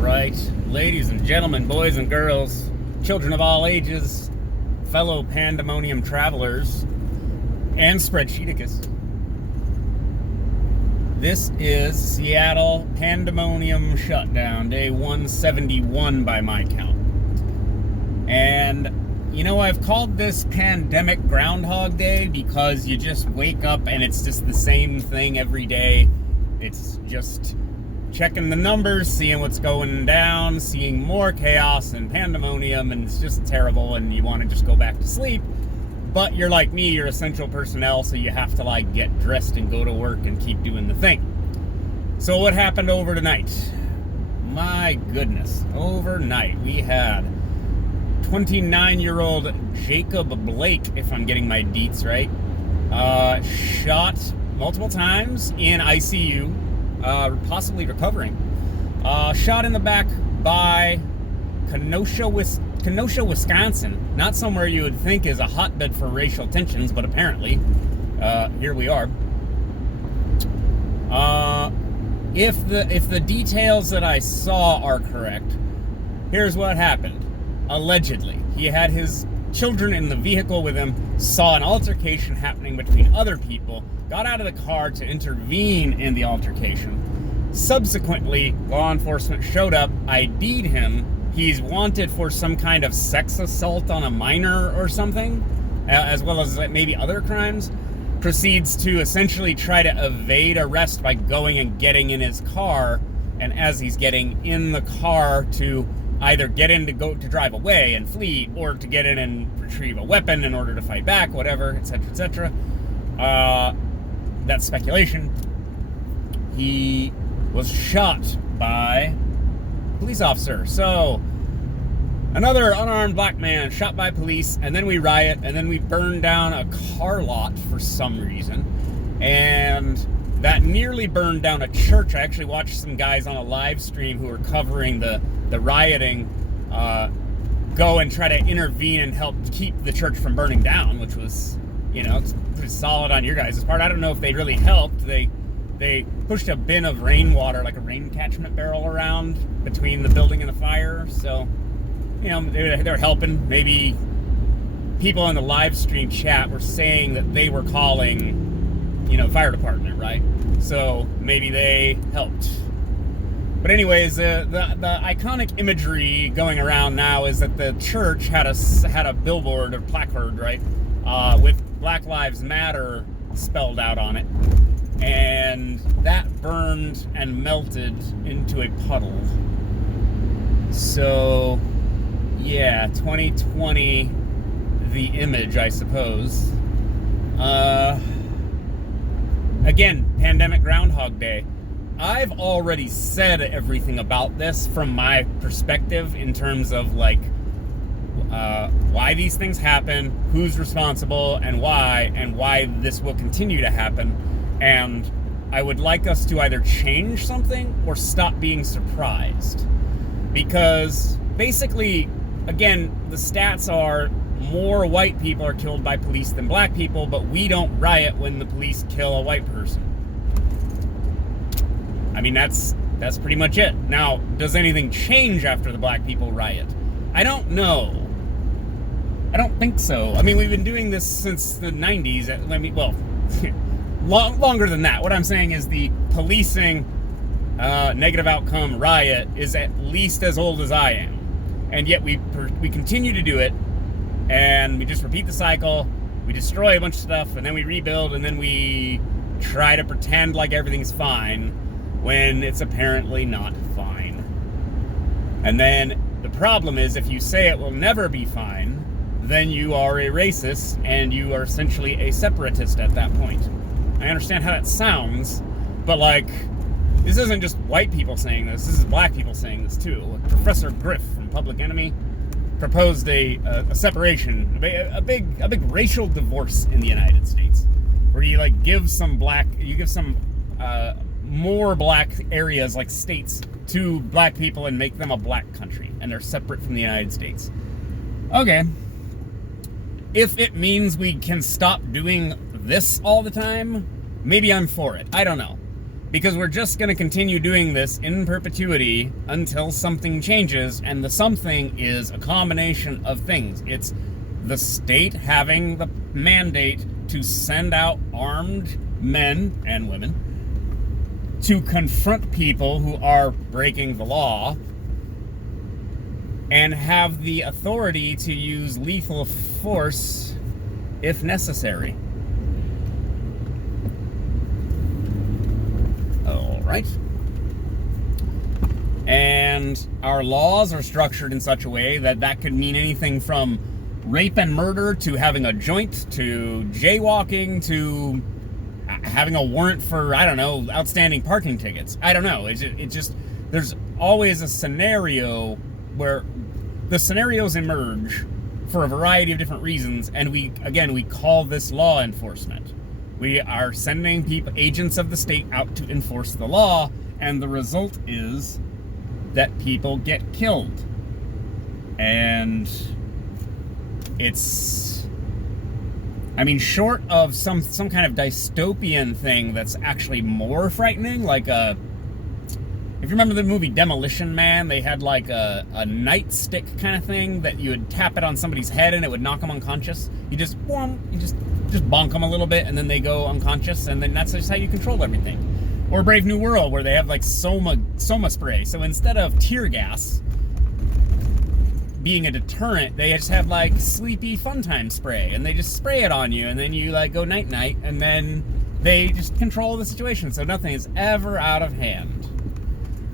right, ladies and gentlemen, boys and girls, children of all ages, fellow Pandemonium travelers, and spreadsheeticus. This is Seattle Pandemonium Shutdown, day 171 by my count. And, you know, I've called this Pandemic Groundhog Day because you just wake up and it's just the same thing every day. It's just checking the numbers, seeing what's going down, seeing more chaos and pandemonium, and it's just terrible, and you want to just go back to sleep. But you're like me, you're essential personnel, so you have to like get dressed and go to work and keep doing the thing. So what happened overnight? My goodness, overnight we had 29-year-old Jacob Blake, if I'm getting my deets right, shot multiple times in ICU, possibly recovering. Shot in the back by Kenosha, Wisconsin. Not somewhere you would think is a hotbed for racial tensions, but apparently, here we are. If the details that I saw are correct, here's what happened. Allegedly, he had his children in the vehicle with him, saw an altercation happening between other people, got out of the car to intervene in the altercation. Subsequently, law enforcement showed up, ID'd him. He's wanted for some kind of sex assault on a minor or something, as well as maybe other crimes. Proceeds to essentially try to evade arrest by going and getting in his car, and as he's getting in the car to either get in to go to drive away and flee, or to get in and retrieve a weapon in order to fight back, whatever, etc., etc. That's speculation. He was shot by a police officer. So, another unarmed black man shot by police, and then we riot, and then we burn down a car lot for some reason. And that nearly burned down a church. I actually watched some guys on a live stream who were covering the rioting go and try to intervene and help keep the church from burning down, which was, you know, it's pretty solid on your guys' part. I don't know if they really helped. They pushed a bin of rainwater, like a rain catchment barrel, around between the building and the fire. So, you know, they're helping. Maybe people in the live stream chat were saying that they were calling, you know, fire department, right? So maybe they helped. But anyways, the iconic imagery going around now is that the church had a billboard or placard, right, with Black Lives Matter spelled out on it, and that burned and melted into a puddle. So, yeah, 2020, the image, I suppose. Again, Pandemic Groundhog Day. I've already said everything about this from my perspective in terms of, like, why these things happen, who's responsible, and why this will continue to happen. And I would like us to either change something or stop being surprised. Because, basically, again, the stats are more white people are killed by police than black people, but we don't riot when the police kill a white person. I mean, that's pretty much it. Now, does anything change after the black people riot? I don't know. I don't think so. I mean, we've been doing this since the 90s. I mean, well, longer than that. What I'm saying is the policing negative outcome riot is at least as old as I am. And yet we continue to do it, and we just repeat the cycle. We destroy a bunch of stuff, and then we rebuild, and then we try to pretend like everything's fine when it's apparently not fine. And then the problem is, if you say it will never be fine, then you are a racist, and you are essentially a separatist at that point. I understand how that sounds, but like, this isn't just white people saying this is black people saying this too. Professor Griff from Public Enemy proposed a separation, a big racial divorce in the United States, where you like give some more black areas, like states, to black people and make them a black country, and they're separate from the United States. Okay. If it means we can stop doing this all the time, maybe I'm for it. I don't know. Because we're just going to continue doing this in perpetuity until something changes, and the something is a combination of things. It's the state having the mandate to send out armed men and women to confront people who are breaking the law and have the authority to use lethal force if necessary. All right. And our laws are structured in such a way that that could mean anything from rape and murder to having a joint to jaywalking to having a warrant for, I don't know, outstanding parking tickets. I don't know. It just there's always a scenario where the scenarios emerge for a variety of different reasons, and we call this law enforcement. We are sending people, agents of the state, out to enforce the law, and the result is that people get killed. And it's, I mean, short of some kind of dystopian thing that's actually more frightening, like if you remember the movie Demolition Man, they had like a nightstick kind of thing that you would tap it on somebody's head and it would knock them unconscious. You just bonk them a little bit and then they go unconscious, and then that's just how you control everything. Or Brave New World, where they have like soma spray. So instead of tear gas being a deterrent, they just have like sleepy fun time spray, and they just spray it on you, and then you like go night night, and then they just control the situation so nothing is ever out of hand.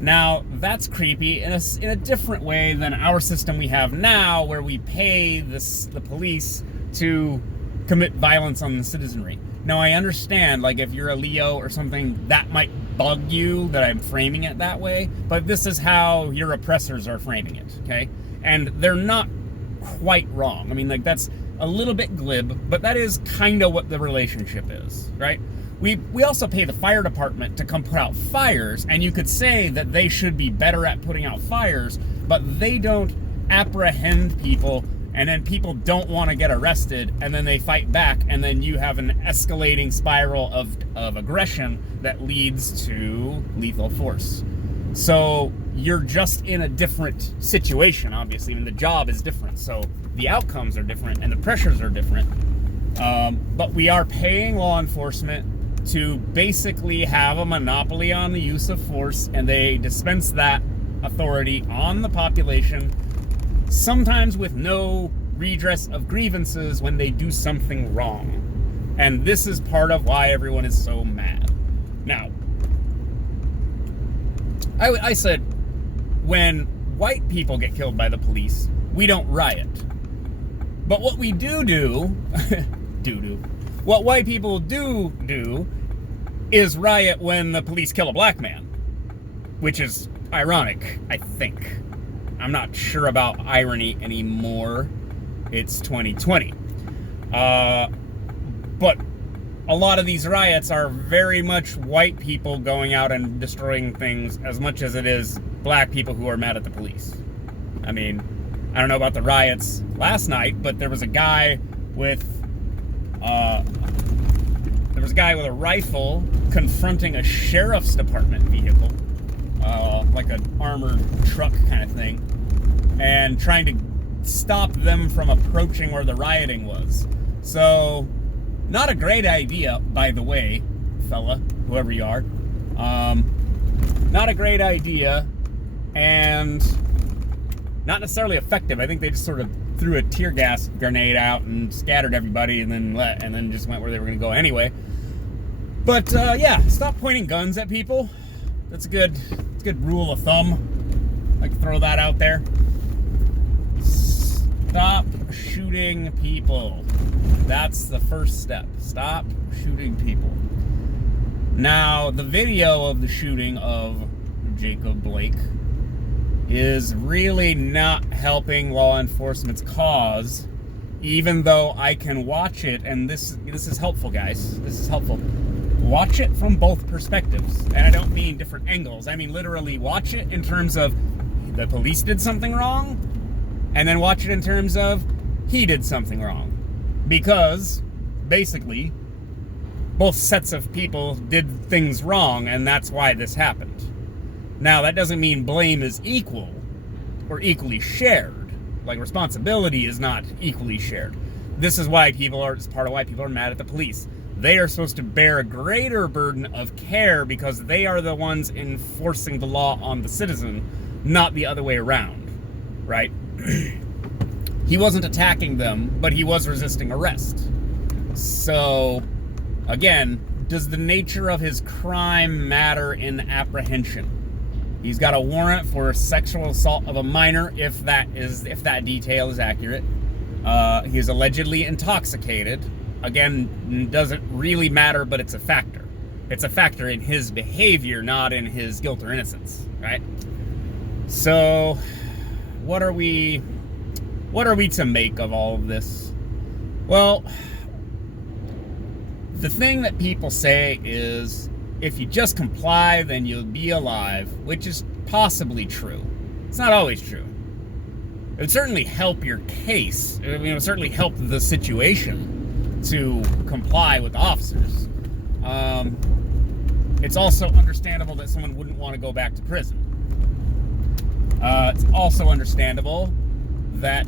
Now that's creepy in a different way than our system we have now, where we pay the police to commit violence on the citizenry. Now I understand, like if you're a Leo or something, that might bug you that I'm framing it that way, but this is how your oppressors are framing it, okay? And they're not quite wrong. I mean, like, that's a little bit glib, but that is kind of what the relationship is, right? We also pay the fire department to come put out fires, and you could say that they should be better at putting out fires, but they don't apprehend people, and then people don't want to get arrested, and then they fight back, and then you have an escalating spiral of aggression that leads to lethal force. So you're just in a different situation, obviously. I mean, the job is different, so the outcomes are different and the pressures are different. But we are paying law enforcement to basically have a monopoly on the use of force, and they dispense that authority on the population, sometimes with no redress of grievances when they do something wrong. And this is part of why everyone is so mad. Now, I said, when white people get killed by the police, we don't riot. But what we do, what white people do is riot when the police kill a black man. Which is ironic, I think. I'm not sure about irony anymore. It's 2020. But a lot of these riots are very much white people going out and destroying things as much as it is black people who are mad at the police. I mean, I don't know about the riots last night, but there was a guy with a rifle confronting a sheriff's department vehicle, like an armored truck kind of thing, and trying to stop them from approaching where the rioting was. So, not a great idea, by the way, fella, whoever you are. Not a great idea, and not necessarily effective. I think they just sort of threw a tear gas grenade out and scattered everybody, and then just went where they were going to go anyway. But yeah, stop pointing guns at people. That's a good rule of thumb. I can throw that out there. Stop shooting people. That's the first step. Stop shooting people. Now, the video of the shooting of Jacob Blake is really not helping law enforcement's cause, even though I can watch it, and this is helpful, guys. This is helpful. Watch it from both perspectives. And I don't mean different angles. I mean literally watch it in terms of the police did something wrong, and then watch it in terms of he did something wrong. Because, basically, both sets of people did things wrong, and that's why this happened. Now, that doesn't mean blame is equal or equally shared. Like, responsibility is not equally shared. This is why it's part of why people are mad at the police. They are supposed to bear a greater burden of care because they are the ones enforcing the law on the citizen, not the other way around, right? He wasn't attacking them, but he was resisting arrest. So, again, does the nature of his crime matter in apprehension? He's got a warrant for sexual assault of a minor, if that detail is accurate. He's allegedly intoxicated. Again, doesn't really matter, but it's a factor. It's a factor in his behavior, not in his guilt or innocence, right? So, what are we to make of all of this? Well, the thing that people say is, if you just comply, then you'll be alive, which is possibly true. It's not always true. It would certainly help your case. I mean, it would certainly help the situation to comply with officers. It's also understandable that someone wouldn't want to go back to prison. It's also understandable that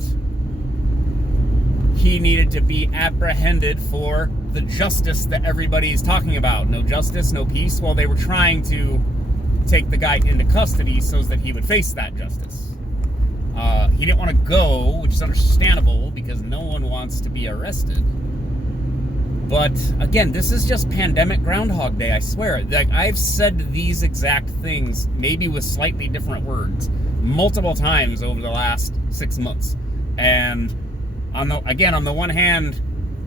he needed to be apprehended for the justice that everybody's talking about. No justice, no peace. Well, they were trying to take the guy into custody so that he would face that justice. He didn't want to go, which is understandable because no one wants to be arrested. But again, this is just pandemic Groundhog Day, I swear. Like, I've said these exact things, maybe with slightly different words, multiple times over the last 6 months. And on the one hand,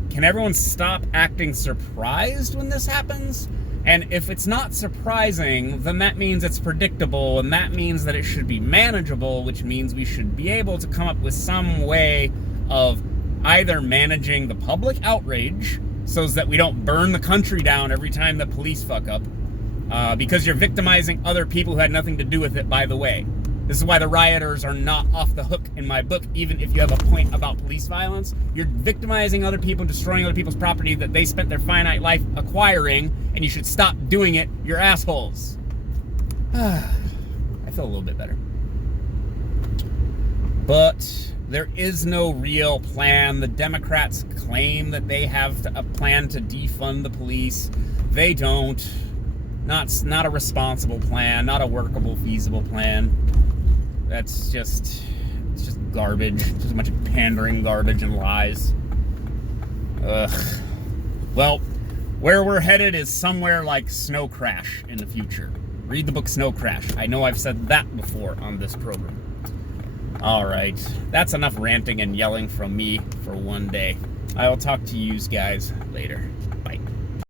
can everyone stop acting surprised when this happens? And if it's not surprising, then that means it's predictable, and that means that it should be manageable, which means we should be able to come up with some way of either managing the public outrage so that we don't burn the country down every time the police fuck up, because you're victimizing other people who had nothing to do with it, by the way. This is why the rioters are not off the hook in my book, even if you have a point about police violence. You're victimizing other people, destroying other people's property that they spent their finite life acquiring, and you should stop doing it. You're assholes. I feel a little bit better. But there is no real plan. The Democrats claim that they have a plan to defund the police. They don't. Not a responsible plan, not a workable, feasible plan. It's just garbage. Just a bunch of pandering garbage and lies. Ugh. Well, where we're headed is somewhere like Snow Crash in the future. Read the book Snow Crash. I know I've said that before on this program. Alright, that's enough ranting and yelling from me for one day. I will talk to you guys later.